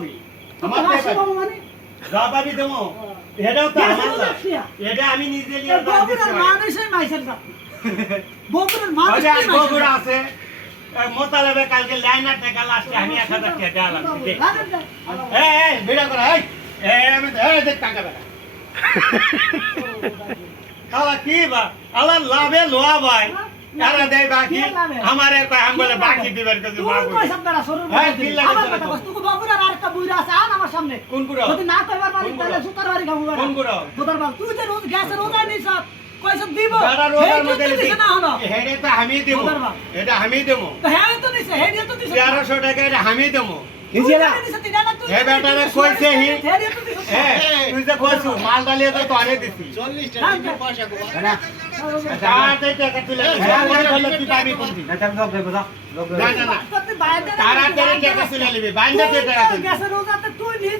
পাবি আমার যা পাবি দেবো এটাও তো আমার লাভ। এটা আমি নিজে নিয়ে বগুড়া আছে মোতালেবে কালকে লাইনার টাকা লাস্টে আমি 1000 টাকা দিলাম এই ভিডিও কর এই দেখ টাকা বেটা আলা কি বা আলা লাভে লোয়া ভাই আরে দেই বাকি আমারে কয় আম বলে বাকি দিবার কাছে বাবু তুই কইছ আপনারা সরু আমার কথা কস তুই বাবুরার আরেকটা বুইরা আছে আন আমার সামনে কোন গুড়া যদি না কইবার পারি তাহলে সুতার বাড়ি খাবো কোন গুড়া সুতার বাড়ি তুই যে রোজ গ্যাসের রোজা নিছ কইছ দিব দাদা রোজার মধ্যে দিছ না হলো হেডে তো আমি দেব এটা আমি দেব তো হ্যাঁ তো দিছ হেডে তো দিছ 1100 টাকা এটা আমি দেব নিজে না হে বেটারে কইছে হি হেডে তো দিছ তুই যে কইছু মাল ডালিয়ে তো তোরে দিছি 40 টাকা পয়সা কো না টাকা টাকা তুলে হ্যাঁ বলে কি পাবি কোনটি না দাও দেব দাও না না না তারা তেরে টাকা তুলে নিবি বাইন্দা টাকা গ্যাসের রোজাতে তুই